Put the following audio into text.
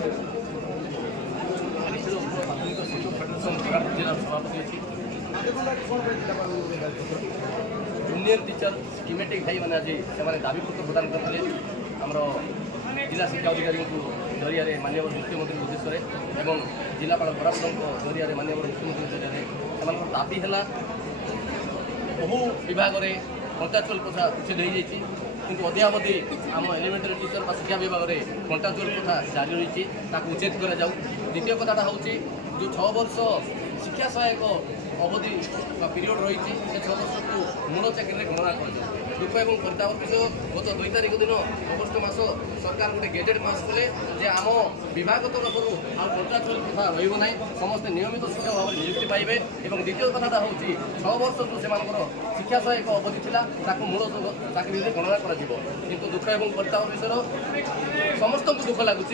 जिला सभापति अच्छी जूनियर टीचर स्कीमेटिक भाई मैंने आज से दाबीपत्र प्रदान करते आमर जिला शिक्षा अधिकारी जरिया माननीय मुख्यमंत्री उद्देश्य एवं जिलापाल बरापुर जरिया माननीय मुख्यमंत्री जरिया से दाबी है बहु विभाग में कंट्राक्चुअल प्रथा उच्छेद हो जाती किंतु अद्यावधि आम एलिमेंटारी टीचर शिक्षा विभाग में कंट्राक्चुअल प्रथा जारी रही उच्छेद करा द्वितीय कथाटा हूँ जो 6 वर्ष शिक्षा सहायक अवधि पीरियड रही से 6 वर्ष को मूल चाकरी गणना कर दुख और परिताप विषय गत 2 तारिख दिन अगस्ट मास सरकार गोटे गेजेट पास कले आम विभाग तरफ कंट्राक्चुअल प्रथा रहा समस्ते नियमित शिक्षक भाव में नियुक्ति पाइबे और द्वितीय कथाटा हूँ 6 वर्ष जो से शिक्षा सहायक अवधि था मूल चाकरी गणना कर दुख और परिताप विषय समस्त दुख लगुच।